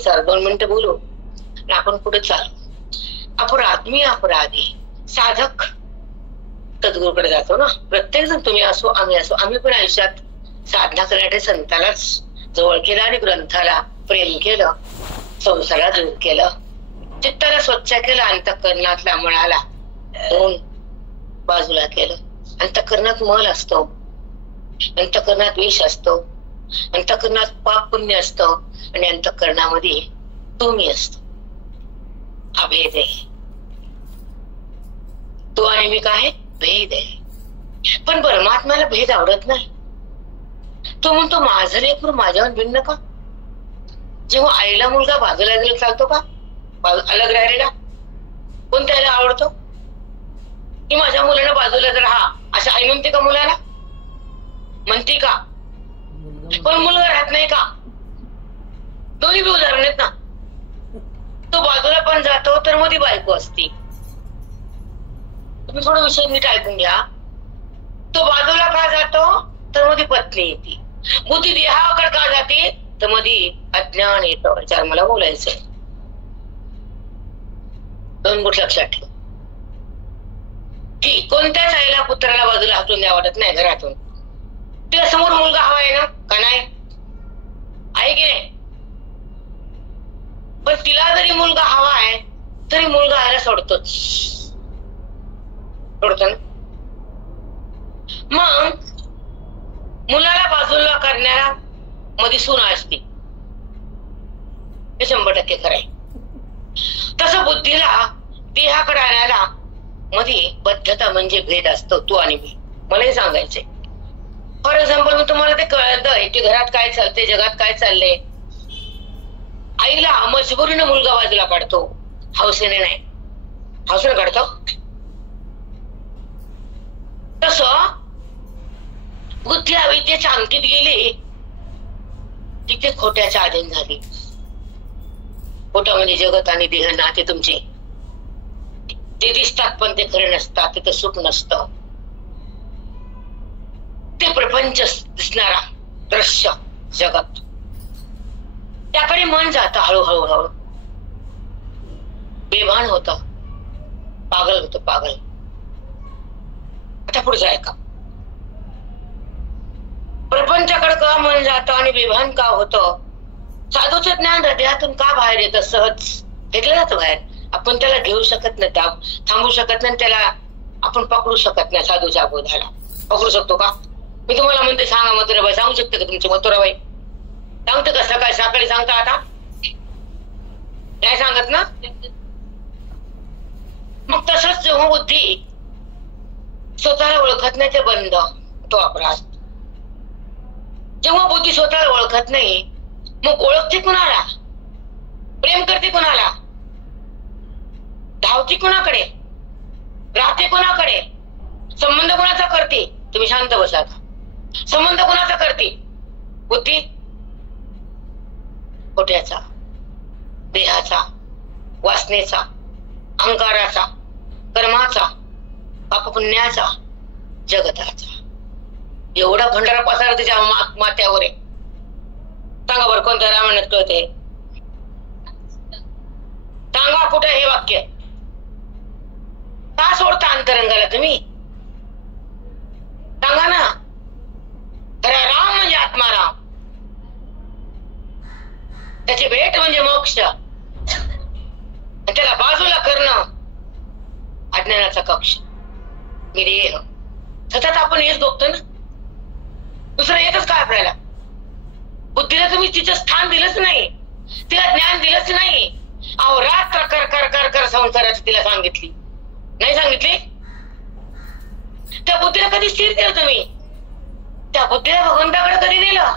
Sir 2 मिनिटं बोलू आणि आपण पुढे चालू. अपराध, मी अपराधी, साधक सद्गुरूकडे जातो ना. प्रत्येक जण, तुम्ही असो आम्ही असो, आम्ही पण आयुष्यात साधना करण्यासाठी संतालाच जवळ केलं आणि ग्रंथाला प्रेम केलं, संसाराला दूर केलं, चित्ताला स्वच्छ केलं, अंतःकरणातल्या मळाला बाजूला केलं. अंतःकरणात मल असतो, अंतःकरणात विष असतो, अंतःकरणात पाप पुण्य असतं आणि अंतःकरणामध्ये तुम्ही असतो. हा भेद आहे. तो आणि मी काय भेद आहे. पण परमात्म्याला भेद आवडत नाही. तो म्हणतो माझं लेकरू माझ्यावर भिन्न का? जेव्हा आईला मुलगा बाजूला गेला चालतो का? अलग राहिलेला कोण त्याला आवडतो? की माझ्या मुलाला बाजूला राहा असं आई म्हणते का मुलाला? म्हणते का? पण मुलगा राहत नाही का? दोन्ही बी उदाहरण आहेत ना. तो बाजूला पण जातो तर मध्ये बायको असते. तुम्ही थोडा विषय नीट ऐकून घ्या. तो बाजूला का जातो तर मध्ये पत्नी येते. बुद्धी देहाकडे का जाते तर मध्ये अज्ञान येतो. विचार मला बोलायचंय. 2 गोष्टी लक्षात ठेव की कोणत्याच आईला पुत्राला बाजूला हातून द्या वाटत नाही घरातून. तिला समोर मुलगा हवा आहे ना का नाही? आहे की नाही? पण तिला जरी मुलगा हवा आहे तरी मुलगा आयला सोडतो ना. मग मुलाला बाजूला करणारा मध्ये सून असते, हे 100% खरं आहे. तसं बुद्धीला देहाकडे आणायला मध्ये बद्धता म्हणजे भेद असतो, तू आणि मी. मला हे सांगायचंय. फॉर एक्झाम्पल मी तुम्हाला ते कळतंय की घरात काय चालते, जगात काय चाललंय. आईला मजबुरीने मुलगा बाजूला काढतो, हौसेने नाही. हौसेने काढतो. तस बुद्धी अविद्येच्या अंकीत गेली तिथे खोट्याच्या अधीन झाली. खोटं म्हणजे जगत आणि देह नाते तुमचे ते दिसतात पण ते खरे नसतात. तिथे सुख नसतं. ते प्रपंच दिसणारा दृश्य जगत त्याकडे मन जातं. हळूहळू बेभान होत, पागल होत. पागल. आता पुढे ऐका. प्रपंचाकडे का मन जातं आणि बेभान का होतं? साधूचं ज्ञान हृदयातून का बाहेर येतं? सहज फेकलं जातं बाहेर. आपण त्याला घेऊ शकत नाही, थांबू शकत नाही, त्याला आपण पकडू शकत नाही. साधूच्या बोधाला पकडू शकतो का? मी तुम्हाला म्हणते सांगा मथुराबाई, सांगू शकते का तुमची मथुराबाई? सांगते का? सकाळी सांगता आता नाही सांगत ना. मग तसंच जेव्हा बुद्धी स्वतःला ओळखत नाही ते बंध, तो अपराध. जेव्हा बुद्धी स्वतःला ओळखत नाही मग ओळखते कुणाला? प्रेम करते कुणाला? धावते कुणाकडे? राहते कुणाकडे? संबंध कुणाचा करते? तुम्ही शांत बसा. संबंध कुणाचा करते? बुद्धी. खोट्याचा, देहाचा, वासनेचा, अहंकाराचा, कर्माचा, पापपुण्याचा, जगताचा. एवढा भंडारा पसारा त्याच्या माथ्यावर आहे. सांगा बरं कोणत्या रामायणात कळते? सांगा कुठे हे वाक्य? का सोडता अंतरंगाला तुम्ही? सांगा ना. खरा राम म्हणजे आत्माराम, त्याची भेट म्हणजे मोक्ष, त्याला बाजूला करणं अज्ञानाचा कक्ष. मी देह सतत आपण हेच बघतो ना. दुसरं येतच काय आपल्याला? बुद्धीला तुम्ही तिचं स्थान दिलंच नाही, तिला ज्ञान दिलंच नाही. अहो रात्र कर कर कर कर संसाराची तिला सांगितली नाही? सांगितली? त्या बुद्धीला कधी स्थिर केलं तुम्ही? त्या बुद्धीला भगवंताकडे कधी नेलं?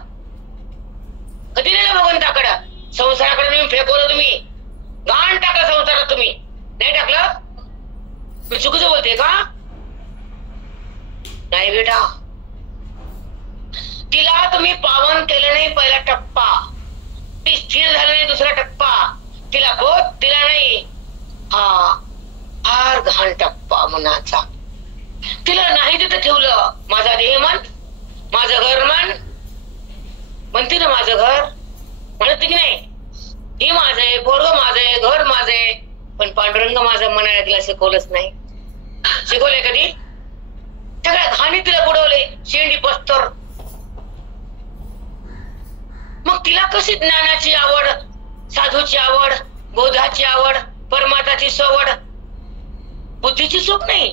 कधी नेलं भगवंताकडं? संसाराकडे तुम्ही फेकवलं. तुम्ही गाण टाकलं संसारात. तुम्ही नाही टाकलं? मी चुकीचं बोलते का? नाही बेटा. तिला तुम्ही पावन केलं नाही पहिला टप्पा, ती स्थिर झालं नाही दुसरा टप्पा, तिला बोध दिला नाही हा फार घाण टप्पा मनाचा. तिला नाही तिथं ठेवलं. माझा देह मन, माझं घर मन. म्हणते ना माझं घर, म्हणते की नाही? ही पोरग माझे, घर माझे, पण पांडुरंग माझं म्हणायला तिला शिकवलंच नाही. शिकवलंय कधी? सगळ्या घाणी तिला बुडवले, शेंडी पस्तर. मग तिला कशी ज्ञानाची आवड, साधूची आवड, बोधाची आवड, परमात्माची सवड, बुद्धीची चूक नाही.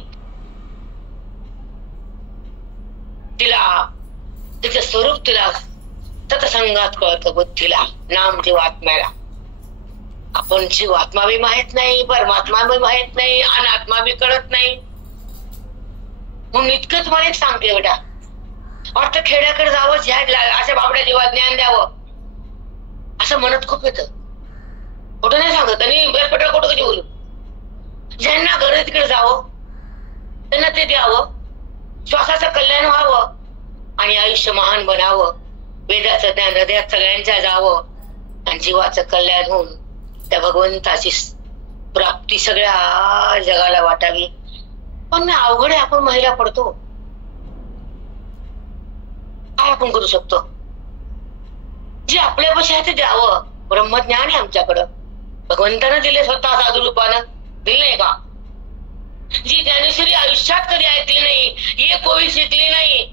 तिला तिचं स्वरूप तिला सत्संगात कळतं. बुद्धीला, नाम जीवात्म्याला. आपण जीवात्मा बी माहित नाही, परमात्मा बी माहित नाही, अनात्मा बी कळत नाही. म्हणून इतकंच मला एक सांगते बेटा, वाटतं खेड्याकडे जावं, अशा बाबड्या जीवात ज्ञान द्यावं असं म्हणत खूप येतं. कुठं नाही सांगत आणि बेरपटला कुठं कधी बोलू. ज्यांना घर तिकडे जावं त्यांना ते द्यावं, श्वासाचं कल्याण व्हावं आणि आयुष्य महान बनावं. वेदाचं ज्ञान हृदयात सगळ्यांच्या जावं आणि जीवाचं कल्याण होऊन त्या भगवंताची प्राप्ती सगळ्या जगाला वाटावी. पण अवघड आहे, आपण महिला पडतो. काय आपण करू शकतो? जे आपल्यापाशी आहे ते द्यावं. ब्रह्मज्ञान आहे आमच्याकडं, भगवंतानं दिले, स्वतः साधू रूपानं दिले नाही का? जी ज्ञानेश्वरी आयुष्यात कधी ऐकली नाही, एक ओळी शिकली नाही,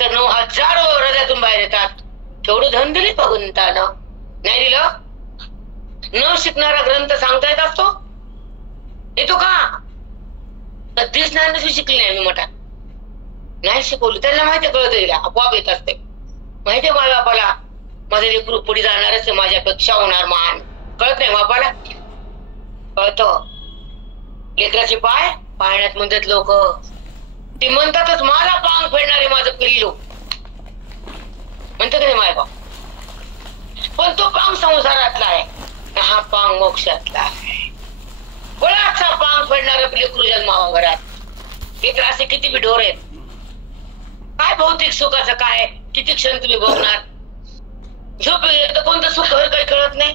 तर 9,000 हृदयातून बाहेर येतात. केवढं धन दिले भगवंतानं? नाही दिलं? न शिकणारा ग्रंथ सांगता येत असतो? येतो का? कधीच ज्ञानेश्वरी शिकली नाही मी मठात, नाही शिकवली. त्यांना माहिती कळत तिला, आपोआप येत असते. माहितीये माझ्या बापाला, माझं लेकरू पुढे जाणारच, माझ्यापेक्षा होणार महान. कळत नाही बापाला? कळतं. लेकराचे पाय पाळण्यात म्हणतात लोक, ते म्हणतातच मला पांग फेडणारे माझं पिल्लू, म्हणतात नाही माय बाप. पण तो पांग संसारातला आहे, हा पांग मोक्षातला आहे. कोणाचा पांग फेडणारे लेकरू जन्मावा घरात. हे तर असे किती बी ढोर आहेत. काय भौतिक सुखाचं काय, किती क्षण तुम्ही भोगणार? झोपे तर कोणतं सुख काही कळत नाही.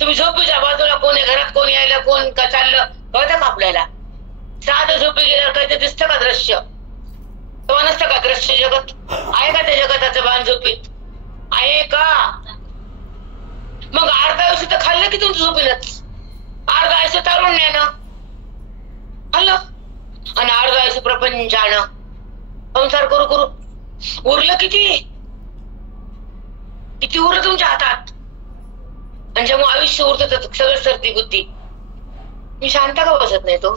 तुम्ही झोपेच्या बाजूला कोणी घरात, कोणी यायला, कोण का चाललं कळतं का आपल्याला? साधं झोपे गेल्यावर काही दिसतं का दृश्य? तेव्हा नसतं का दृश्य? जगत आहे का? त्या जगताचं बाण झोपीत आहे का? मग अर्धा आयुष्य तर खाल्लं की तुमचं झोपेलच. अर्धा आयुष्य तारुण्यानं खाल्लं आणि अर्धा आयुष्य प्रपंचानं संसार करू करू उरलं. किती किती उरलं तुमच्या हातात? आणि जेव्हा आयुष्य उरत तर सगळं सरती बुद्धी. मी शांत का बसत नाही? तो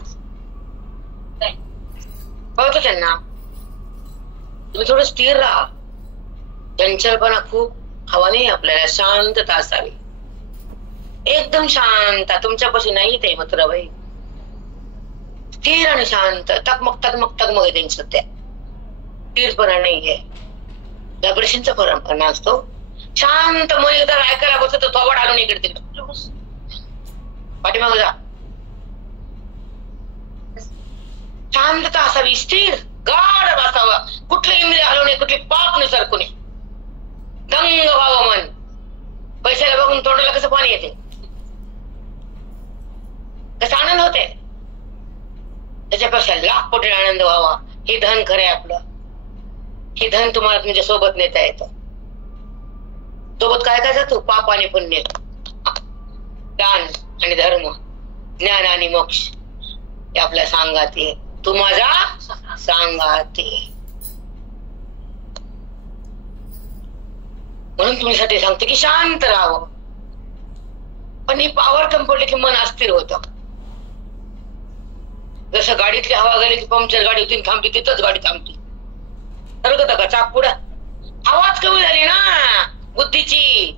कळतो त्यांना. तुम्ही थोडं स्थिर राहा. चंचलपणा खूप हवा नाही आपल्याला. शांतता असावी, एकदम शांत. तुमच्यापाशी नाही ते मात्र बाई, स्थिर आणि शांत. तकमक तकमक तकमक आहे त्यांची सध्या. स्थिरपणा नाहीये, व्हायब्रेशनचा परंपरा असतो. शांत मन एकदा ऐकायला बसत थोबड आणून इकडे तिकडे पाठीमाग जा. शांतता असावी, स्थिर गाढ बसावं. कुठले इंद्रिय हलवणे, कुठली पाप न सरकुणे, दंग व्हावं मन. पैशाला बघून तोंडाला कसं पाणी येते, कसा आनंद होते, त्याच्यापेक्षा लाख कोटी आनंद व्हावा. हे धन खरं आहे आपलं. हे धन तुम्हाला तुमच्या सोबत नेता येतं. सोबत काय काय जातो? पाप आणि पुण्य, दान आणि धर्म, ज्ञान आणि मोक्ष. हे आपल्या सांगात ये. तू माझा सांगात ये. म्हणून तुमच्यासाठी सांगते की शांत राहावं. पण ही पावर कमी पडली की मन अस्थिर होतं. जसं गाडीतली हवा गेली की पंक्चर गाडी होती, थांबती तिथंच गाडी थांबती. ठरवत का चाक पुढं? हवाच कमी झाली ना बुद्धीची.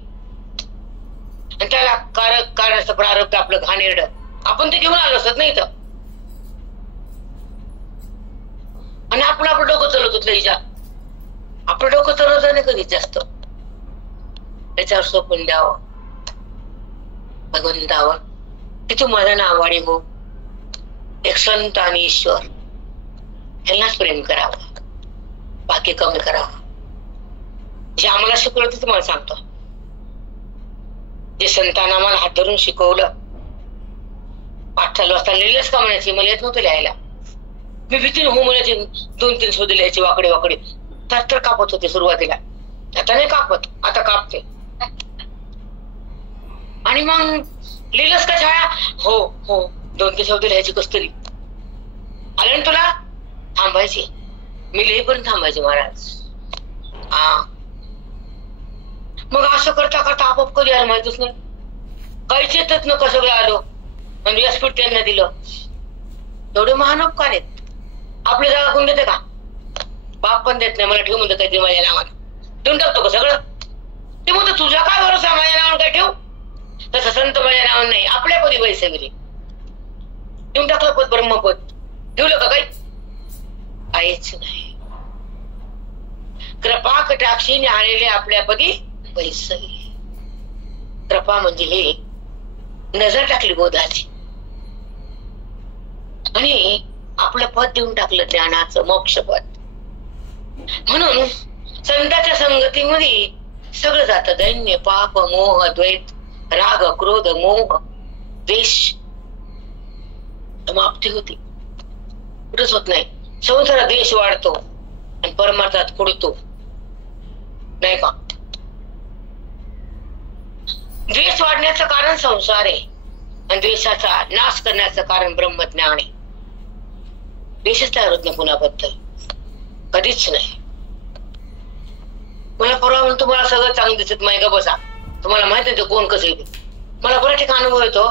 आणि त्याला कारक प्रारब्ध आपलं घाणेरड आपण ते घेऊन आलो असत नाही तर. आणि आपण आपलं डोकं चालवतो लईच्या. आपलं डोकं चालवतं नाही कधीच जास्त. त्याच्यावर सोपून द्यावं भगवंतावर. की तू माझं नावाडी हो. एक संत आणि ईश्वर यांनाच प्रेम करावं, बाकी कमी करावं. जे आम्हाला शिकवलं ते तुम्हाला सांगतो. जे संतांना आम्हाला हात धरून शिकवलं. पाठ चालू असताना लिहिलंच का म्हणायची? मला येत नव्हतं लिहायला. मी भीतीने हो म्हणायची. 2-3 शोध लिहायची वाकडे वाकडे. तर कापत होते सुरुवातीला. आता नाही कापत, आता कापते. आणि मग लिहिलंस का छाया? हो हो, 2 शब्द लिहायची कस्तुरी. आलं ना तुला? थांबायची, मी लिहिपर्यंत थांबायची महाराज. हा, मग असं करता करता आपोआप कधी आलं माहितच नाही. काहीच येतच न कसं आलो आणि व्यासपीठ त्यांना दिलं. एवढे महान उपकार आहेत. आपली जागा कोण देते का? बाप पण देत नाही. मला ठेव म्हणतो काहीतरी माझ्या नावाला, देऊन टाकतो का सगळं? ते म्हणतो तुझा काय भरोसा माझ्या नावावर काय ठेव? तसं संत माझ्या नावावर नाही, आपल्या पदी पैसे गेले. देऊन टाकलं पद, ब्रह्मपद. ठेवलं का काही? काहीच नाही. कृपा कटाक्षीने आलेले आपल्या पदी पैसे. कृपा म्हणजे हे नजर टाकली बोधाची आणि आपलं पद देऊन टाकलं, ज्ञानाचं मोक्षपद. म्हणून संतांच्या संगतीमध्ये सगळं जातं. दैन्य, पाप, मोह, द्वैत, राग, क्रोध, मोह, द्वेष समाप्ती होती. कुठंच होत नाही. संसारात द्वेष वाढतो आणि परमार्थात पुढतो, नाही का? द्वेष वाढण्याचं कारण संसार आहे आणि द्वेषाचा नाश करण्याचं कारण ब्रह्मज्ञान आहे. द्वेषच तयार होत नाही कुणाबद्दल, कधीच नाही. मला परवा म्हणतो मला सगळं चांगलं दिसत नाही का, बसा तुम्हाला माहित नाही कोण कसं येते. मला बऱ्याच ठिकाणी अनुभव येतो.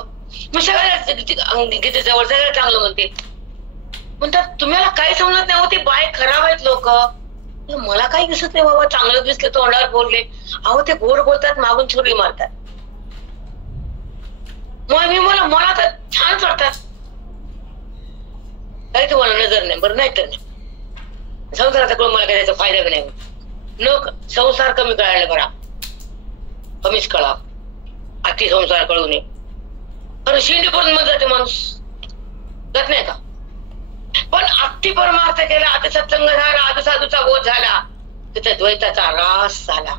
मी सगळ्या गीतेजवळ सगळं चांगलं म्हणते. म्हणतात तुम्हाला काही समजत नाही होते, बाय खराब आहेत लोक. मला काही दिसत नाही बाबा, चांगलं दिसले तोंडावर बोलले. अहो ते गोड बोलतात, मागून छुरी मारतात. मग मला तर छानच वाटतात. काही तुम्हाला नजर नाही, बरं नाही तर नाही. संसाराचा कळून मला काही त्याचा फायदा नाही. न संसार कमी कळायला बरा, कमीच कळा. अति संसार कळू नये. कारण शिंडी पडून मग जाते माणूस, जात नाही का? पण अति परमार्थ केला, आता सत्संग झाला, आता साधूचा बोध झाला, तिथे द्वैताचा रास झाला.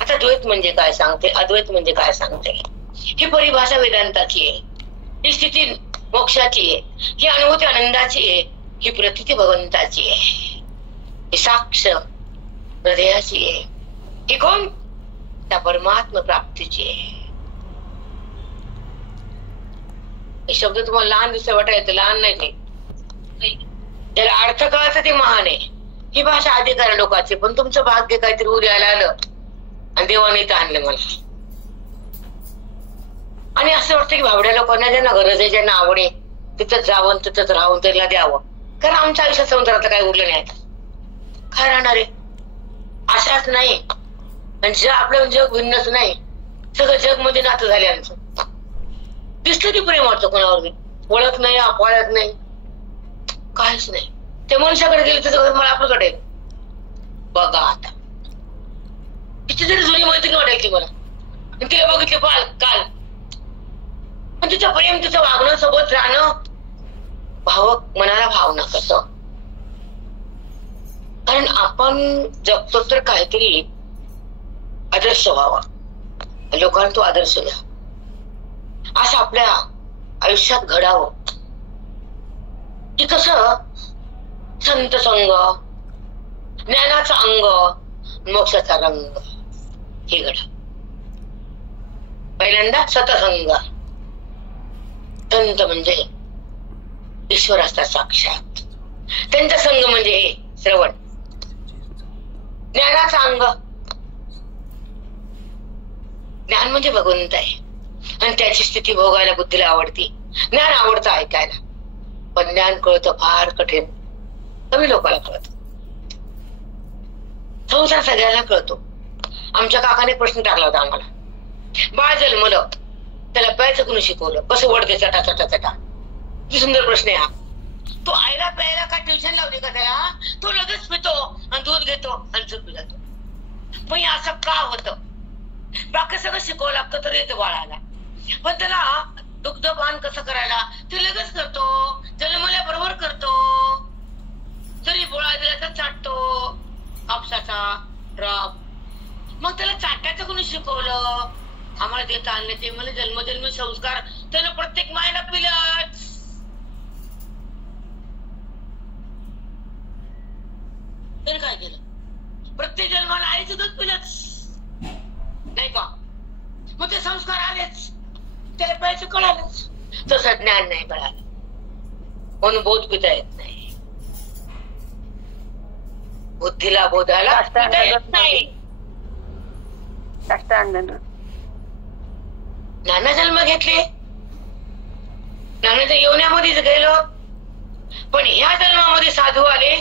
आता द्वैत म्हणजे काय सांगते, अद्वैत म्हणजे काय सांगते. ही परिभाषा वेदांताची आहे, ही स्थिती मोक्षाची आहे, ही अनुभूती आनंदाची आहे, ही प्रतीती भगवंताची आहे, ही साक्ष हृदयाची आहे. ही कोण? त्या परमात्मा प्राप्तीची आहे. हे शब्द तुम्हाला लहान दिसत वाटायचं, लहान नाही ते. त्याला अर्थ कळायचं ते महान आहे. ही भाषा अधिकार लोकांची. पण तुमचं भाग्य काहीतरी उद्याला आलं आणि देवाने इथं आणलं मला. आणि असं वाटतं की भावड्या लोकांना ज्यांना गरज आहे, ज्यांना आवड आहे, तिथंच जावं, तिथंच राहून त्याला द्यावं. कारण आमच्या आयुष्यात संसारात काय उरलं नाही, काय राहणार आहे? आशाच नाही आणि आपलं जग भिन्नच नाही. सगळं जग मध्ये नातं झाले आमचं. दिसलं की प्रेम वाटतं कोणावर, ओळख नाही, अपवाळत नाही, काहीच नाही. ते मनुष्याकडे गेले त्याचं मला आपल्याकडे बघा. आता किती तरी जुनी मैत्रीण वाटायची ती मला, तिला बघितले काल. पण तिचं प्रेम, तिचं वागणं, सोबत राहणं, भावक मनाला भावना कसं. कारण आपण जगतो तर काहीतरी आदर्श व्हावा, लोकांना तो आदर्श द्या, असं आपल्या आयुष्यात घडावं. की कसं संत संग, ज्ञानाचा अंग, मोक्षाचा रंग हे घडा. पहिल्यांदा सतसंग. संत म्हणजे ईश्वर असतात साक्षात, त्यांचा संग म्हणजे हे श्रवण. ज्ञानाचा अंग, ज्ञान म्हणजे भगवंत आहे आणि त्याची स्थिती भोगायला बुद्धीला आवडती. ज्ञान आवडतं ऐकायला, पण ज्ञान कळतं फार कठीण, कमी लोकांना कळत. संसार सगळ्यांना कळतो. आमच्या काकाने प्रश्न टाकला होता आम्हाला, बाळ जन्मलं त्याला प्यायचं कुणी शिकवलं, कसं वडते चटा चटा चटा. किती सुंदर प्रश्न आहे हा. तो आईला प्यायला का ट्युशन लावली का त्याला? तो लगेच पितो आणि दूध घेतो आणि झोपी जातो. पण असं का होतं? बाकी सगळं शिकवावं लागतं तर येतं बाळाला, पण त्याला दुग्धपान कसं करायला ते लगेच करतो, जन्मल्याबरोबर करतो. तरी बोळा दिला तर चाटतो कापसाचा राब. मग त्याला चाटायचं कोणी शिकवलं? आम्हाला देता आणले ते मला जन्मजन्मी संस्कार त्यानं प्रत्येक मायला पिलंच. तर काय केलं? प्रत्येक जन्माला आईचं दूध पिलंच, नाही का? मग ते संस्कार आलेच. पिपायचं कळालंच, तसं ज्ञान नाही कळालं म्हणून बोध पिता येत नाही. बुद्धीला बोधाला पिता येत नाही. नाना जन्म घेतले, नानाच्या येवण्यामध्येच गेलो, पण ह्या जन्मामध्ये साधू आले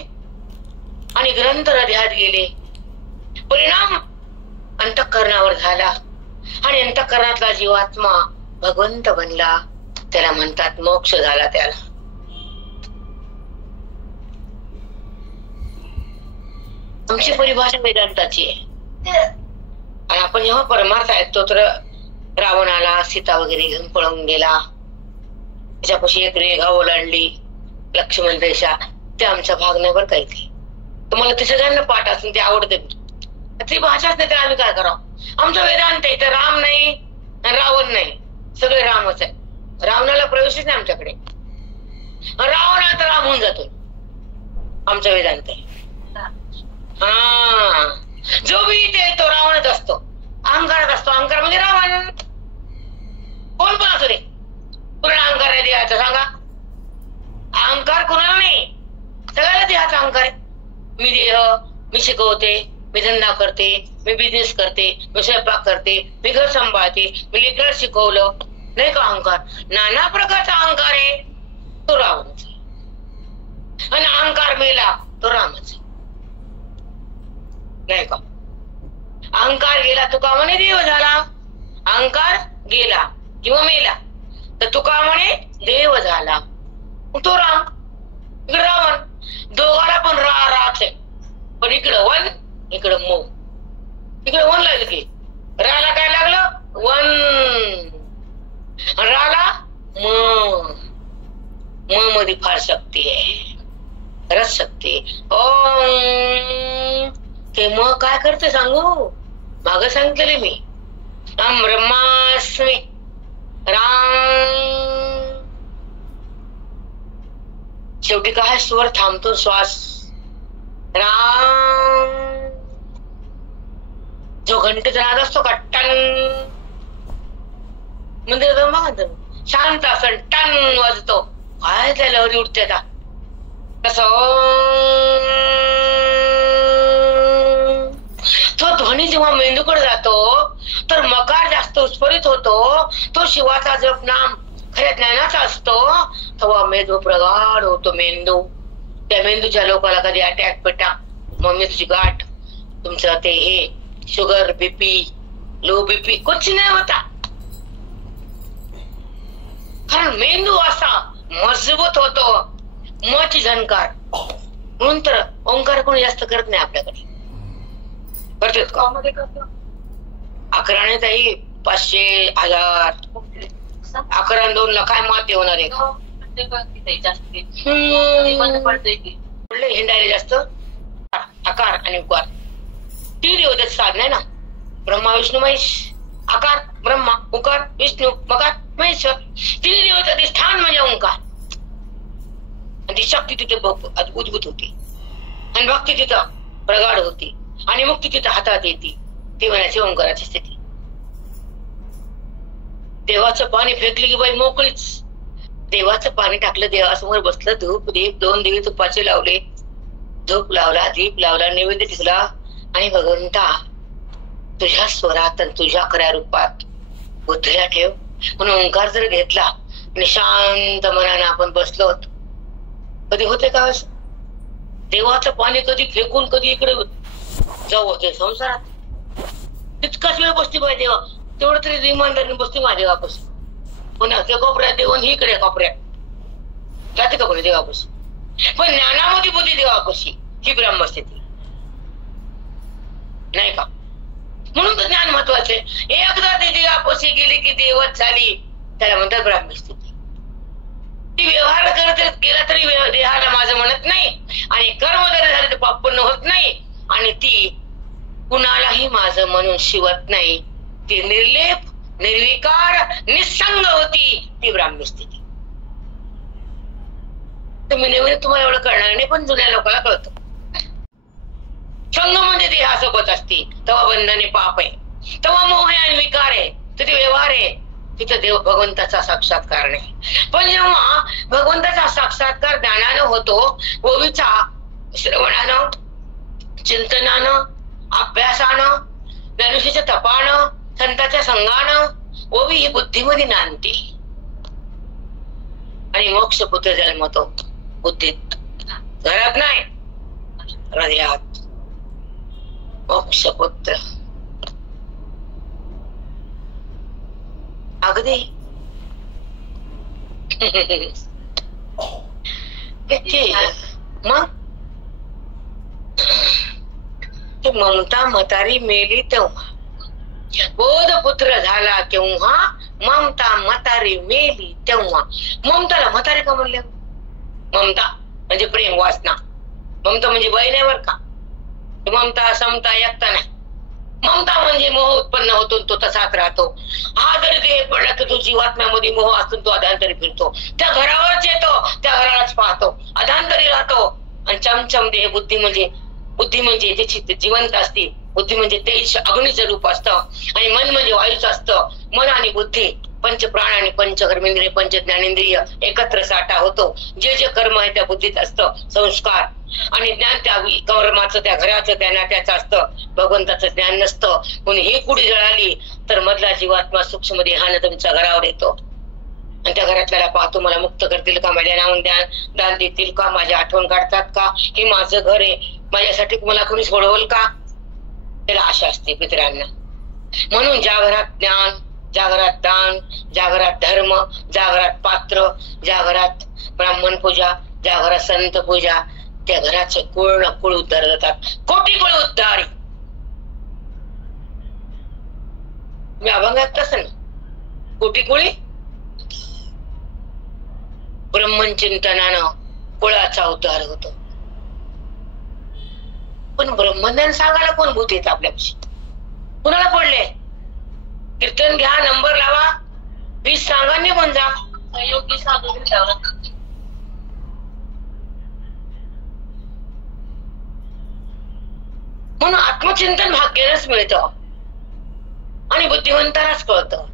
आणि ग्रंथ हृदयात गेले. परिणाम अंतःकरणावर झाला आणि अंतःकरणातला जीवात्मा भगवंत बनला. त्याला म्हणतात मोक्ष झाला. त्याला आमची परिभाषा वेदांताची आहे. आणि आपण जेव्हा परमार्थ ऐकतो तर रावण आला, सीता वगैरे घेऊन पळून गेला, त्याच्यापाशी एक रेघा ओलांडली लक्ष्मण रेषा, ते आमचा भाग नाही बरं काही. ते तुम्हाला ते सगळ्यांना पाठ असून ते आवडते, ती भाषाच नाही तर आम्ही काय करावं. आमचा वेदांत आहे तर राम नाही रावण नाही, सगळे रामच आहे. रावणाला प्रवेशच नाही आमच्याकडे. रावण तर राम होऊन जातो. आमचा वेदांत आहे. हा, जो बी इथे तो रावणच असतो, अहंकारात असतो. अहंकार म्हणजे रावण. कोण पण असू दे, पूर्ण अहंकार आहे देहाचा. सांगा, अहंकार कोणाला नाही, सगळ्याला देहाचा अहंकार आहे. मी देह, मी शिकवते, मी धंदा करते, मी बिझनेस करते, मी स्वयंपाक करते, मी घर सांभाळते, मी लेकरं शिकवलं, नाही का अहंकार. नाना प्रकारचा अहंकार आहे, तो रावणच आहे. आणि अहंकार मेला तो रामच आहे, नाही का. अहंकार गेला तुका म्हणे देव झाला. अहंकार गेला किंवा मेला तर तुका म्हणे देव झाला, तो राम. इकडे रावण, दोघाला पण राच आहे, पण इकडं वन इकडं मो. इकडे वन लागलं की राला काय लागलं, वन. राला म मध्ये फार शक्ती आहे, रस शक्ती. ओम ते मग काय करते सांगू, माग सांगितलेले मी. राम ब्रह्मास्मी राम. शेवटी काय स्वर थांबतो, श्वास. राम. जो घंटेचा नाद असतो का, टन. मंदिरात बघा शांत असं टन वाजतो, काय त्या लहरी उठते का कसं. तो ध्वनी जेव्हा मेंदूकडे जातो तर मकार जास्त उत्स्फुरित होतो. तो शिवाचा जप नाम खऱ्या ज्ञानाचा असतो. तेव्हा मेंदू प्रगाढ होतो. मेंदू, त्या मेंदूच्या लोकांना कधी अटॅक पेटा, मम्मी तुझी गाठ, तुमचं ते हे शुगर, बीपी, लो बीपी कुछ नाही होता, कारण मेंदू असा मजबूत होतो. मची झणकार. म्हणून तर ओंकार कोणी जास्त करत नाही आपल्याकडे. करतेत का? 11 ताई 500 1000 11 2 ला काय माती होणार आहे. हिंडायला जास्त आकार आणि उकार तीन देवतेचं साधन आहे ना. ब्रह्मा विष्णू महेश. आकार ब्रह्मा, उकार विष्णू, मकार महेश्वर. तिन्ही देवतेचे स्थान म्हणजे ओंकार. आणि ती शक्ती तिथे उद्भूत होती आणि भक्ती तिथं प्रगाढ होती आणि मुक्ती तिथं हातात येते. ती म्हणायची ओंकाराची स्थिती. देवाचं पाणी फेकली की बाई मोकळीच. देवाचं पाणी टाकलं, देवासमोर बसलं, धूप दीप 2 दिवे तुपाचे लावले, धूप लावला, दीप लावला, नैवेद्य दिसला आणि भगवंता तुझ्या स्वरात आणि तुझ्या खऱ्या रूपात बुद्धीला ठेव म्हणून ओंकार जर घेतला आणि शांत मनाने आपण बसलो, कधी होते का असं? देवाचं पाणी कधी फेकून कधी इकडे जाऊ होते संसारात. तितकाच वेळ बसती पाहिजे देवा, तेवढं तरी इमानदारीने बसते माझ्या देवापासून. पुन्हा ते कोपऱ्यात देऊन ही इकडे कोपऱ्यात जाते का कोणी देवापासून. पण ज्ञानामध्ये बुद्धी देवापाशी, ही ब्रह्मस्थिती नाही का. म्हणून तर ज्ञान महत्वाचे. एकदा ते देवापाशी गेली की देवच झाली, त्याला म्हणतात ब्रह्मस्थिती. ती व्यवहार करत गेला तरी देहाला माझं म्हणत नाही आणि कर्म जरी झाले तर पाप पूर्ण होत नाही आणि ती कुणालाही माझं म्हणून शिवत नाही. ती निर्लेप, निर्विकार, निसंग होती, ती ब्राह्मस्थिती. तुम्ही नेहमी तुम्हाला एवढं कळणार नाही, पण जुन्या लोकांना कळतं. संग म्हणजे देहासोबत असते तेव्हा बंधने पाप आहे, तेव्हा मोह आहे आणि विकार आहे, तर ते व्यवहार आहे. तिथं देव भगवंताचा साक्षात्कार नाही. पण जेव्हा भगवंताचा साक्षात्कार ज्ञानानं होतो, ओवीचा श्रवणानं, चिंतनानं, अभ्यासानं, ज्ञानेश्वरीच्या तपानं, संतांच्या संगानं ओवी ही बुद्धीमध्ये नांदते आणि मोक्षपुत्र जन्मतो बुद्धीत, घरात नाही, हृदयात. मोक्षपुत्र अगदी मग ममता म्हातारी मेली तेव्हा, बोधपुत्र झाला केव्हा, ममता म्हातारी मेली तेव्हा. ममताला म्हातारी का म्हणले? ममता म्हणजे प्रेम, वासना. ममता म्हणजे बहीण आहे बर का. ममता समता एकता नाही. ममता म्हणजे मोह उत्पन्न होतो, तो तसाच राहतो. हा जरी देह पडला तर तो जीवात्म्यामध्ये मोह असतो, तो अधांतरी फिरतो, त्या घरावरच येतो, त्या घरालाच पाहतो, अधांतरी राहतो. आणि चमचम देह बुद्धी म्हणजे त्याची जिवंत असते. बुद्धी म्हणजे तेज अग्नीचं रूप असतं आणि मन म्हणजे वायूचं असतं. मन आणि बुद्धी, पंच प्राण आणि पंच कर्मेंद्रिय, पंच ज्ञानेंद्रिय एकत्र साठा होतो. जे जे कर्म आहे त्या बुद्धीत असतं, संस्कार आणि ज्ञान त्या कर्माचं, त्या घराचं, त्या नात्याचं असतं. भगवंताचं ज्ञान नसतं. म्हणून ही कुडी जळाली तर मधला जीवात्मा सूक्ष्म देहानं तुमच्या घरावर येतो आणि त्या घरातल्याला पाहतो, मला मुक्त करतील का, माझ्या नावाने दान देतील का, माझी आठवण काढतात का, हे माझं घर आहे, माझ्यासाठी मला कोणी सोडवल का, त्याला आशा असते पितरांना. म्हणून ज्या घरात ज्ञान, ज्या घरात दान, ज्या घरात धर्म, ज्या घरात पात्र, ज्या घरात ब्राह्मण पूजा, ज्या घरात संत पूजा, त्या घराचे कुळ न कुळ उद्धार जातात. कोटी कुळ उद्धार. मी अभंगात तसं ना, कोटी कुळी ब्रह्मचिंतनानं कुळाचा उद्धार होतो. पण ब्रह्मज्ञान सांगायला कोण भूत येत आपल्यापाशी? कुणाला पडले? कीर्तन घ्या, नंबर लावा, 20 सांगा, निघून जा. योगी साधू म्हणून आत्मचिंतन भाग्यानेच मिळतं आणि बुद्धिवंतालाच कळतं.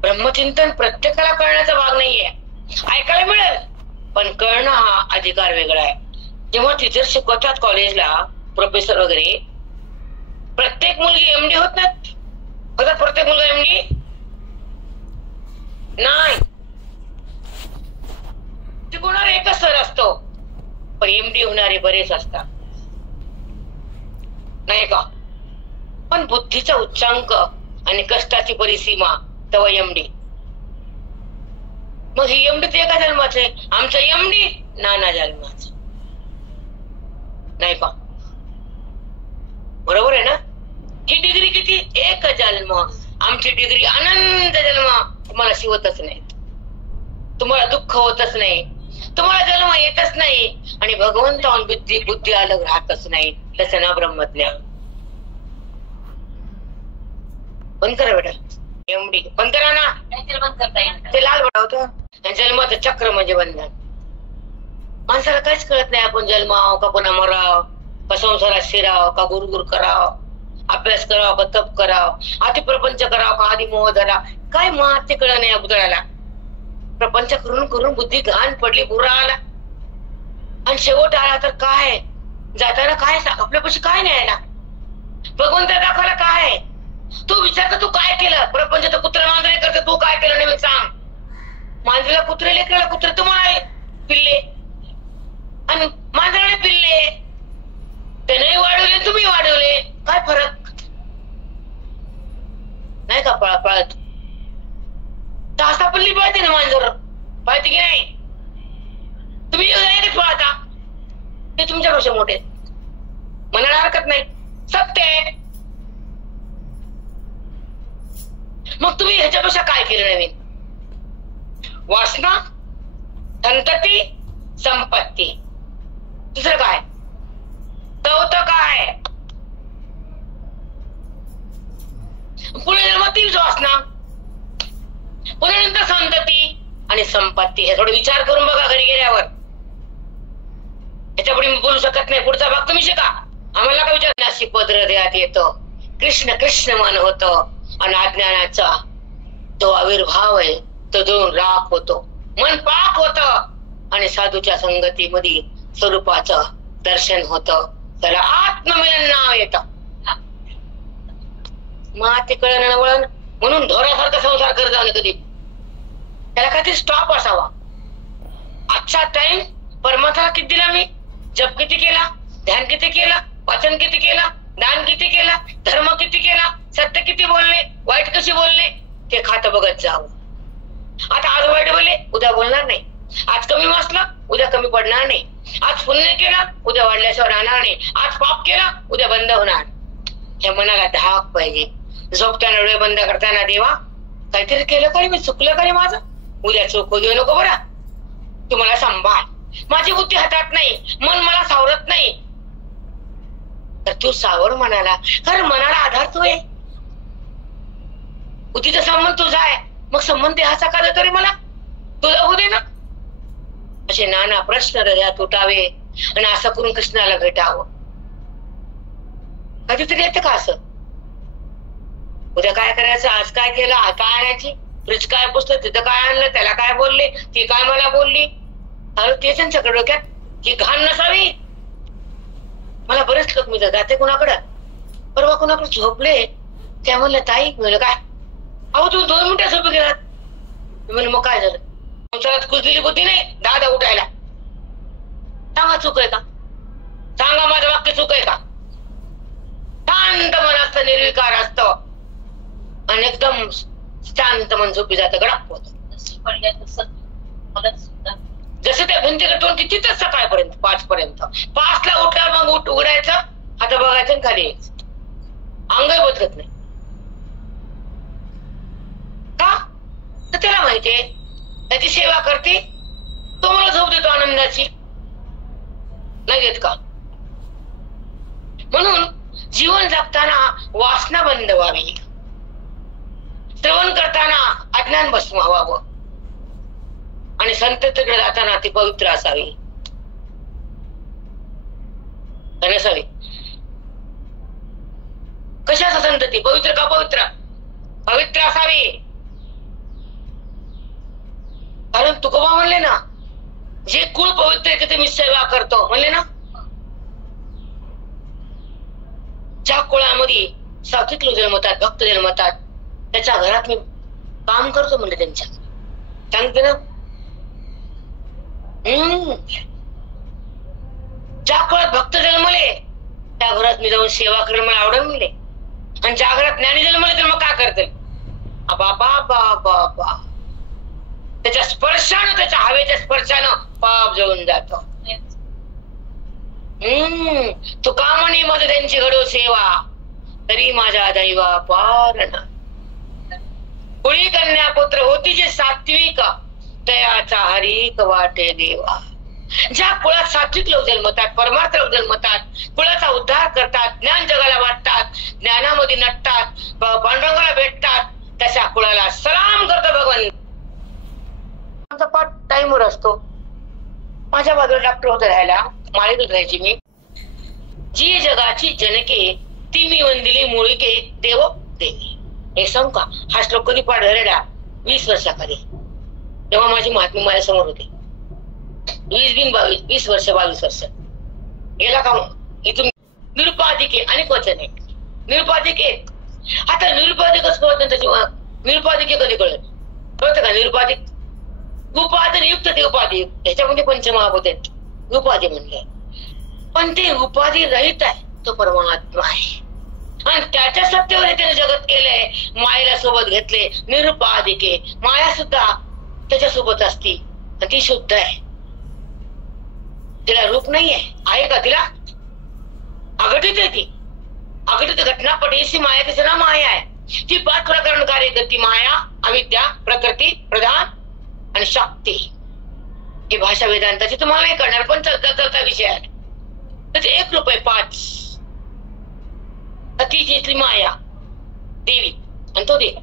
ब्रह्मचिंतन प्रत्येकाला कळण्याचा भाग नाहीये. ऐकायला मिळेल पण कळणं हा अधिकार वेगळा आहे. जेव्हा टीचर शिकवतात कॉलेजला, प्रोफेसर वगैरे, प्रत्येक मुलगी एमडी होत नाही. होतात प्रत्येक मुलगा एमडी नाही. शिकवणार एकच सर असतो, पण एमडी होणारे बरेच असतात, नाही का? पण बुद्धीचा उच्चांक आणि कष्टाची परिसीमा तेव्हा एमडी. मग ही एमडी ते एका जन्माचे, आमचं एमडी नाना जन्माचं, नाही का? बरोबर आहे ना? ही डिग्री किती? एक जन्म. आमची डिग्री अनंत जन्म. तुम्हाला शिवतच नाही, तुम्हाला दुःख होतच नाही, तुम्हाला जन्म येतच नाही आणि भगवंताहून बुद्धी अलग राहतच नाही. त्याचं नाव ब्रह्मज्ञान. बंद करा बेटा एमडी, बंद करा ना. ते लाल बडा होतं. जन्माचं चक्र म्हणजे बंधन. माणसाला काहीच कळत नाही. आपण जन्माव का पुन्हा मराव, का संसारात शिराव, का गुरगुर कराव, अभ्यास कराव का तप कराव, आधी प्रपंच कराव का आधी मोह धरा, काय मग ते कळलं नाही अबुदळाला. प्रपंच करून करून बुद्धी घाण पडली, बुरा आला आणि शेवट आला तर काय? जाताना काय आपल्यापाशी काय नाही आला? भगवंत दाखवला काय? तू विचार कर, तू काय केलं? प्रपंच तर कुत्रा मांजरे करते, तू काय केलं नाही सांग. मांजरीला कुत्रे, लेकराला कुत्रे, तुम्हाला पिल्ले आणि मांजराने पिल्ले. त्याने वाढवले, तुम्ही वाढवले, काय फरक नाही का? पळत तासा पल्ली पळते ना मांजर, पळते की नाही? तुम्ही पळता, ते तुमच्यापेक्षा मोठे, म्हणायला हरकत नाही, सत्य आहे. मग तुम्ही ह्याच्यापेक्षा काय केलं नवीन? वासना, संतती, संपत्ती, दुसरं काय? चौथं काय? पुढे जन्मात तीच वासना, पुढे नंतर संतती आणि संपत्ती. हे थोडं विचार करून बघा घरी गेल्यावर. ह्याच्या पुढे मी बोलू शकत नाही. पुढचा भाग तुम्ही शिका. आम्हाला काय विचार? नाशिक पद हृदयात येतो, कृष्ण कृष्ण मन होतं, आणि अज्ञानाचा तो आविर्भाव आहे तो दोन राख होतो, मन पाक होत आणि साधूच्या संगतीमध्ये स्वरूपाचं दर्शन होतं. त्याला आत्ममिलन नाव येतं. मग ते कळण वळण म्हणून ढोरासारखा संसार करत जाऊ कधी. त्याला काहीतरी स्टॉप असावा. आजचा टाइम परमात्म्याला किती दिला मी, जप किती केला, ध्यान किती केला, वाचन किती केला, दान किती केला, धर्म किती केला, सत्य किती बोलले, वाईट कशी बोलले ते खात बघत जावं. आता आज वाईट बोलले उद्या बोलणार नाही, आज कमी वाचलं उद्या कमी पडणार नाही, आज पुण्य केलं उद्या वाढल्याशिवाय राहणार नाही, आज पाप केला उद्या बंद होणार. हे मनाला धाक पाहिजे. झोपताना डोळे बंद करताना देवा काहीतरी केलं का रे, मी चुकलं का रे माझं, उद्या चूक देऊ नको बरं, तू मला सांभाळ, माझी बुद्धी हातात नाही, मन मला सावरत नाही. तर तू सावर मनाला, कारण मनाला आधार तू आहे. बुद्धीचा संबंध तुझा आहे, मग संबंध देहाचा का देतो रे मला, तुला होऊ दे ना. असे नाना प्रश्न हृदयात उठावे आणि असं करून कृष्णाला भेटावं. कधीतरी येतं का असं, उद्या काय करायचं, आज काय केलं, काय आणायची, फ्रीज काय पुसलं, तिथं काय आणलं, त्याला काय बोलले, ती काय मला बोलली, ते त्यांच्याकडे डोक्यात की घाण नसावी. मला बरेच लोक मी जाते कुणाकडं, परवा कुणाकडे झोपले, त्या म्हणलं ताई, म्हणलं काय, अहो तुम्ही 2 मिनिटं झोपी गेलात. म्हणलं मग काय झालं, संसारात कुजलेली बुद्धी नाही दादा उठायला. सांगा चूक आहे का, सांगा माझं वाक्य चूक आहे का. शांत मन असतं, निर्विकार असतं आणि एकदम शांत मन झोपी जातं, गडाप होत. जसं त्या भिंतीकडे तोंड की तिथंच सकाळपर्यंत 5 पर्यंत, 5 ला उठल्यावर मग उघडायचं, हात बघायचं आणि खाली यायचं, अंगही बदलत नाही. का तर त्याला माहितीये त्याची सेवा करते, तो मला झोप देतो आनंदाची, नाही देत का. म्हणून जीवन जगताना वासना बंद व्हावी, श्रवण करताना अज्ञान भस्म व्हावं आणि संततेकडे जाताना ती पवित्र असावी, नसावी. कशाचा संतती, पवित्र का पवित्र, पवित्र असावी. कारण तुकोबा म्हणले ना, जे कुळ पवित्र आहे ते मी सेवा करतो म्हणले ना. ज्या कुळामध्ये सात्विक लोक जन्मतात, भक्त जन्मतात, त्याच्या घरात मी काम करतो म्हणले, त्यांच्या सांगते ना. ज्या कुळात भक्त जन्मले त्या घरात मी जाऊन सेवा करेल, मला आवडेल म्हणले. आणि ज्या घरात ज्ञानी जन्मले तर मग काय करते, बाबा त्याच्या स्पर्शानं, त्याच्या हवेच्या स्पर्शानं पाप जळून जातो. तुका म्हणे मध्ये त्यांची घडो सेवा, तरी माझ्या दैवा पारण. कुळी कन्या पुत्र होती जे सात्विक, तयाचा हरिक वाटे देवा. ज्या कुळात सात्विक लोक जन्मतात, परमार्थ लोक जन्मतात, कुळाचा उद्धार करतात, ज्ञान जगाला वाटतात, ज्ञानामध्ये नटतात, पांडुरंगाला भेटतात, तशा कुळाला सलाम करतो भगवान. आमचा पाठ टाइमवर असतो. माझ्या बाजूला डॉक्टर होते राहायला, माळीत राहायची मी. जी जगाची जनके ती मी वंदिली मुळीके देव देवी. हे सांगू का, हा श्लोक कधी पाठ झालेला 20 वर्षाखाली, तेव्हा माझी महात्मी माझ्या समोर होते. 20 वर्ष 22 वर्ष गेला का. मग इथून निरुपाधिके अनेक वचन आहे, निरुपाधिके. आता निरुपाधिक कसं कळत, त्याची निरुपाधिके कधी कळत, कळतं का. निरुपाधिक उपाधी युक्त ते उपाधी, त्याच्यामध्ये पंचमहाभूत आहेत, उपाधी म्हणले. पण ते उपाधी रहित आहे, तो परमात्मा आहे. आणि त्याच्या सत्तेवर त्याने जगत केलंय, मायेला सोबत घेतले, निरुपाधिके. माया सुद्धा त्याच्या सोबत असती आणि ती शुद्ध आहे, तिला रूप नाहीये. आहे का तिला, अघटित आहे ती, अघटित घटना पटेसी माया, तिचं नाव माया आहे. ती 5 प्रकरण कार्य करती, माया, अविद्या, प्रकृती, प्रधान आणि शक्ती. ही भाषा वेदांताची तुम्हाला नाही करणार, पण चलता विषय आहे. तर 1 रुपये 5 ती माया देवी आणि तो देव,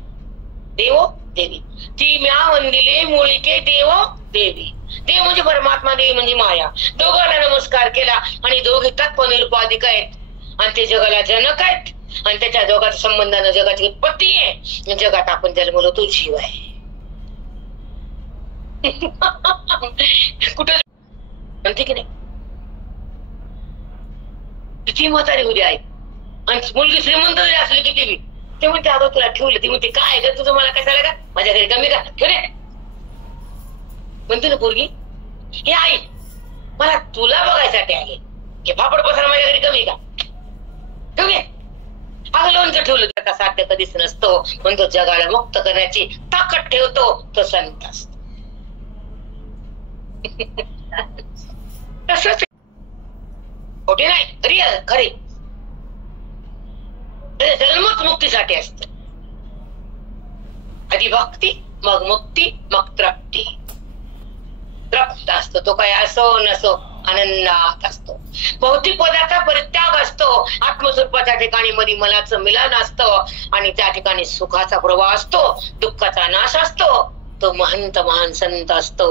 देवो देवी. ती म्या वंदिले मुळीके देव देवी. देव म्हणजे परमात्मा, देवी म्हणजे माया. दोघांना नमस्कार केला आणि दोघे तत्व निरुपाधिक आहेत आणि ते जगाला जनक आहेत आणि त्याच्या दोघांच्या संबंधानं जगाची उत्पत्ती आहे, जगात आपण जन्मलो तो जीव आहे. कुठं म्हणते की नाही, किती म्हातारी उद्या आहे आणि मुलगी श्रीमंत जरी असली किती बी, ते म्हणते अगं तुला ठेवलं, ती म्हणते काय ग तुझं मला कशाला का, माझ्या घरी कमी का ठेव रे. म्हणते ना पोरगी, हे आई मला तुला बघायसाठी आले, हे फापड पसारा माझ्या घरी कमी का ठेव घे. अगं लोणचं ठेवलं त्याचा साध्य कधीच नसतो, पण तो जगाला मुक्त करण्याची ताकद ठेवतो तो संत असतो. तसंच खोटे नाही, रिअल खरे. जन्मच मुक्तीसाठी असत, आधी भक्ती मग मुक्ती मग तृप्ती. तृप्त असतो तो काय असो नसो आनंदात असतो. भौतिक पदार्थ परित्याग असतो, आत्मस्वरूपाच्या ठिकाणी मध्ये मनाचं मिलन असतं आणि त्या ठिकाणी सुखाचा प्रवाह असतो, दुःखाचा नाश असतो. तो महंत महान संत असतो,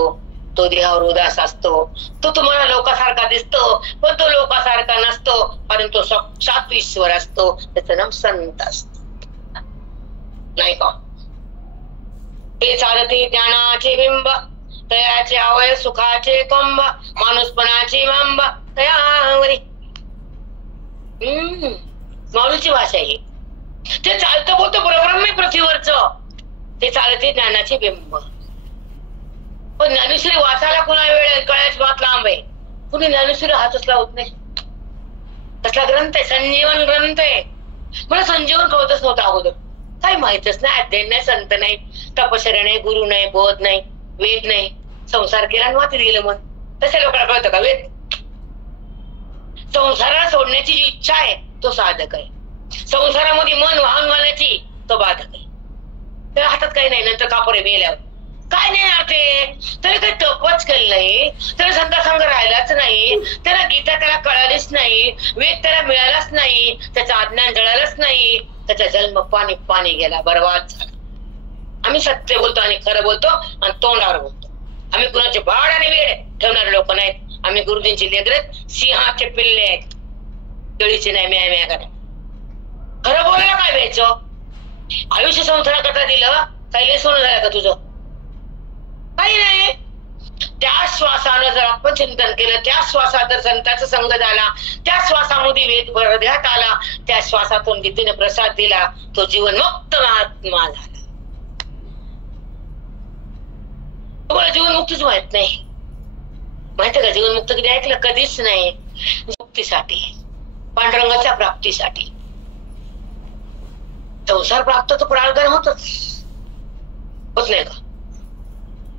तो देहावर उदास असतो. तो तुम्हाला लोकासारखा दिसतो पण तो लोकासारखा नसतो, परंतु साक्षात ईश्वर असतो, त्याचं नाव संत असत. नाही का, ते चालते ज्ञानाचे बिंब, तयाचे अवय सुखाचे कंब, माणूसपणाची मांब तयावरी. माणूसची भाषा आहे. ते चालतं बोलतो परब्रह्म पृथ्वीवरच, ते चालते ज्ञानाचे बिंब. पण ज्ञानेश्वरी वाचायला कुणा वेळ कळायची बात लांब आहे, कुणी ज्ञानेश्वरी हातच लावत नाही. कसला ग्रंथ आहे, संजीवन ग्रंथ आहे. मला संजीवन कळतच नव्हतं अगोदर, काही माहितच नाही, अध्ययन नाही, संत नाही, तपश्चर्या नाही, गुरु नाही, बोध नाही, वेद नाही. संसार केला आणि वाचत गेलं मन. तशा लोकांना कळतं का वेद? संसाराला सोडण्याची जी इच्छा आहे तो साधक आहे, संसारामध्ये मन वाहून घालण्याची तो बाधक आहे. त्याला हातात काही नाही, नंतर कापरे मेल्यावर काय नाही अर्थे. त्याला काही तपच केलं नाही, त्याला संता संघ राहिलाच नाही, त्याला गीता त्याला कळालीच नाही, वेद त्याला मिळालाच नाही, त्याचं अज्ञान जळालंच नाही, त्याचा जन्म पाणी पाणी गेला, बरबाद झाला. आम्ही सत्य बोलतो आणि खरं बोलतो आणि तोंडावर बोलतो. आम्ही कुणाचे भाड आणि वेळ ठेवणारे लोक नाहीत. आम्ही गुरुजींची लेकरं, सिंहाचे पिल्ले आहेत, गळीचे नाही म्या म्या करा. खरं बोलायला काय व्हायचं? आयुष्य संसाराकरता दिलं, काही सोनं झालं का तुझं? काही नाही. त्या श्वासानं जर आपण चिंतन केलं, त्या श्वासात जर संतांचा संग झाला, त्या श्वासामध्ये वेद हृदयात आला, त्या श्वासातून गीतेने प्रसाद दिला, तो जीवन मुक्त महात्मा झाला. तुम्हाला जीवनमुक्तीच माहित नाही, माहिती का? जीवनमुक्त कधी ऐकलं? कधीच नाही. मुक्तीसाठी, पांडुरंगाच्या प्राप्तीसाठी. संसार प्राप्त तर प्रार्थना होतच, होत नाही का?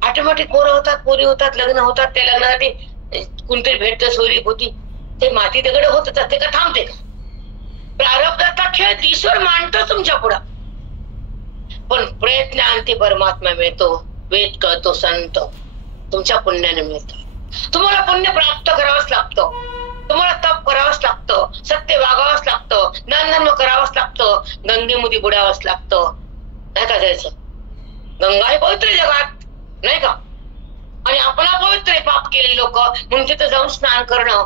ऑटोमॅटिक पोरं होतात, पोरी होतात, लग्न होतात. त्या लग्नासाठी कोणतरी भेटतं, सोयरी होती, ते माती दगड होत ते का थांबते का? प्रारब्धाचा खेळ ईश्वर मांडतो तुमच्या पुढं, पण प्रयत्न अंती परमात्मा मिळतो. वेद कळतो संत तुमच्या पुण्याने मिळतो. तुम्हाला पुण्य प्राप्त करावंच लागतं, तुम्हाला तप करावंच लागतं, सत्य वागावंच लागतं, दान धर्म करावंच लागतं, गंगेमध्ये बुडावंच लागतं. नाही का जायचं? गंगा हे पवित्र जगात, नाही का? आणि आपण पवित्र पाप केलेले लोक म्हणून तिथं जाऊन स्नान करणं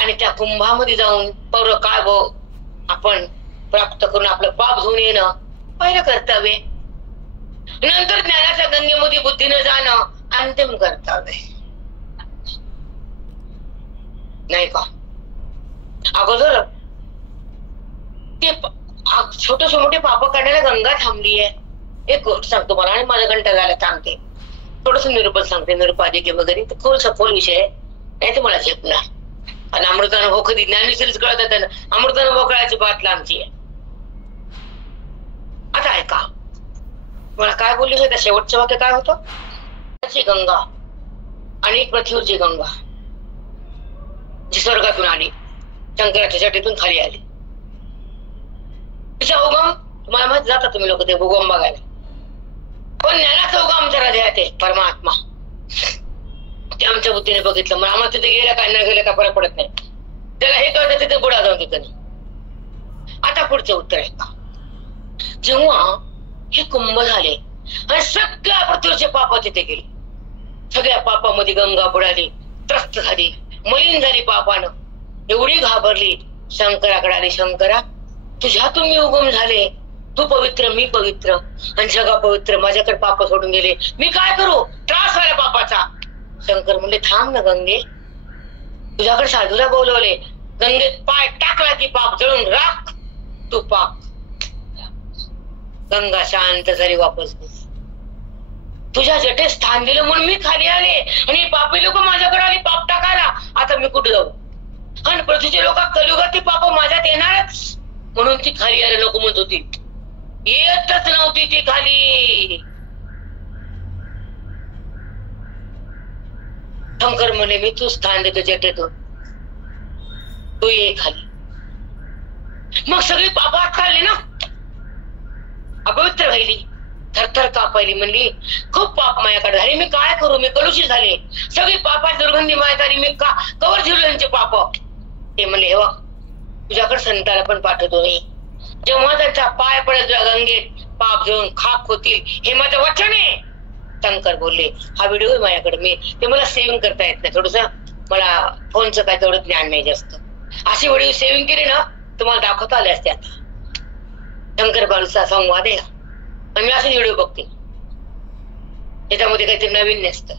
आणि त्या कुंभामध्ये जाऊन पौर काय आपण प्राप्त करून आपलं पाप धुवून येणं पहिलं कर्तव्य. नंतर ज्ञानाच्या गंगेमध्ये बुद्धीनं जाणं अंतिम कर्तव्य, नाही का? अगोदर ते छोटे मोठे पाप करण्याला गंगा थांबली आहे. एक गोष्ट सांगतो मला, आणि माझा घंटा झाला थांबते. थोडस निरूपण सांगते, निरुपाधिके वगैरे खोल सखोल विषय आहे, नाही तर मला झेपणार. आणि अमृतानं भोकती ज्ञानेश्वरीच कळत त्यांना, अमृतानं भोकळाची बात लांबची आहे. आता ऐका मला काय बोलली माहिती? शेवटचं वाक्य काय होतं? गंगा आणि पृथ्वीवरची गंगा जी स्वर्गातून आली, शंकराच्या छातीतून खाली आली, तिचा उगम तुम्हाला माहित, जाता तुम्ही लोक ते उगम बघायला. पण ज्ञानाचा उगम आमच्या हृदयात आहे, परमात्मा. ते आमच्या बुद्धीने बघितलं, मग आम्हाला तिथे गेलं काय नाही गेलं काय फरक पडत नाही. त्याला हे कळतं तिथे बुडा जाऊन तिथं. आता पुढचं उत्तर आहे का? जेव्हा हे कुंभ झाले आणि सगळ्या पृथ्वीचे पाप तिथे गेले, सगळ्या पापामध्ये गंगा बुडाली, त्रस्त झाली, मलिन झाली पापानं, एवढी घाबरली. शंकराकडे आली. शंकरा तुझ्यातून मी उगम झाले, तू पवित्र मी पवित्र, आणि जगा पवित्र माझ्याकडे पाप सोडून गेले, मी काय करू, त्रास व्हायला पापाचा. शंकर म्हणले थांब ना गंगे, तुझ्याकडे साधूला बोलवले, गंगेत पाय टाकला की पाप जळून राख, तू पाप. गंगा शांत झाली, वापस तुझ्या जटेत स्थान दिलं म्हणून मी खाली आले, आणि पापी लोक माझ्याकडे आली पाप टाकायला. आता मी कुठे जाऊ, आणि पृथ्वीचे लोक कलियुगात ती पाप माझ्यात येणारच म्हणून ती खाली आले. लोक म्हणत होती, येतच नव्हती ती खाली. शंकर म्हणे मी तू स्थान देतो जटेतून, तू ये खाली. मग सगळी पाप हात खाल्ली ना, अपवित्र राहिली, थरथर कापायली, म्हणली खूप पाप माझ्याकडे झाले, मी काय करू, मी कलुषित झाले, सगळी पापाची दुर्गंधी माझ्यात आली, मी का कवर झिरलो यांचे पाप. ते म्हणले हे बघ, तुझ्याकडे संताला पण पाठवतो मी, जेव्हा त्यांचा पाय पडेल गंगेत पाप जळून खाक होतील, हे माझं वचन आहे. शंकर बोलले हा व्हिडिओ आहे माझ्याकडे, मी ते मला सेव्हिंग करता येत नाही, थोडस मला फोनचं काय तेवढं ज्ञान नाही जास्त. असे व्हिडिओ सेव्हिंग केले ना तुम्हाला दाखवता आले असते. आता शंकर बाळूचा संवाद आहे, आणि मी असे व्हिडिओ बघते, त्याच्यामध्ये काहीतरी नवीन नसतं.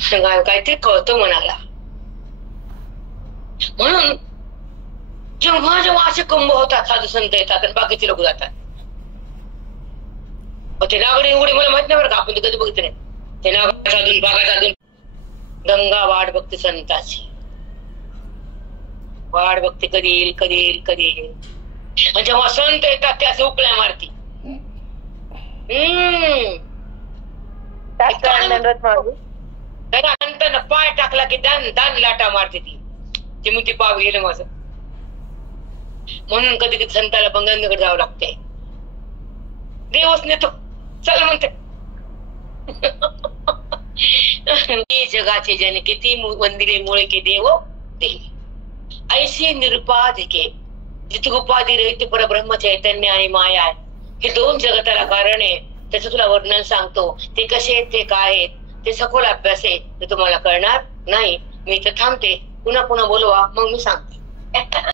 काहीतरी कळतं मनाला. म्हणून जेव्हा जेव्हा असे कुंभ होतात, साधू संत येतात आणि बाकीचे लोक जातात, ते नागडे उघडे मला माहित नाही बरं का, आपण ते कधी बघितलं नाही. ते नागा साधून बागा साधून गंगा वाट बघते संताची, वाट बघते कधी येईल कधी येईल कधी येईल. आणि जेव्हा संत येतात ते असे उकळ्या मारती. पाय टाकला की दान दान लाटा मारते ती मुठी पाप गेलं माझं. म्हणून कधी कधी संताला बंगांकडे जावं लागते, देवच नेतो चल म्हणते. जगाचे जन किती वंदिले मुळे के देव देवी, ऐसे निरुपाधिके जिथे उपाधी रहित परब्रह्म चैतन्य आणि माया आहे. हे दोन जगताला कारण आहे, त्याचं तुला वर्णन सांगतो. ते कसे आहेत, ते काय आहेत, ते सखोल अभ्यास आहे, ते तुम्हाला कळणार नाही. मी इथं थांबते, पुन्हा पुन्हा बोलवा मग मी सांगते.